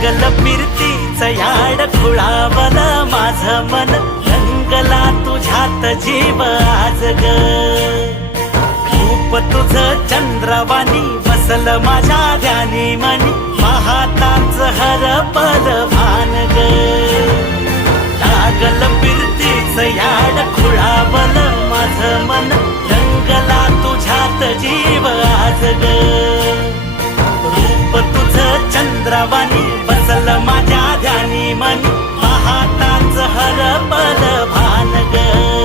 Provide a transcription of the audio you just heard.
लागल फिरतीच याड खुळावल माझं मन रंगला तुझ्यात जीव आज ग रूप तुझं चंद्रवाणी बसल माझ्या ध्यानी मनी पाहताच हरपल भान ग लागल फिरतीच याड खुळावल माझं मन रंगला तुझ्यात जीव आज ग रूप तुझं चंद्रवाणी बसल माझ्या ध्यानी मनी पाहताच हरपल भान ग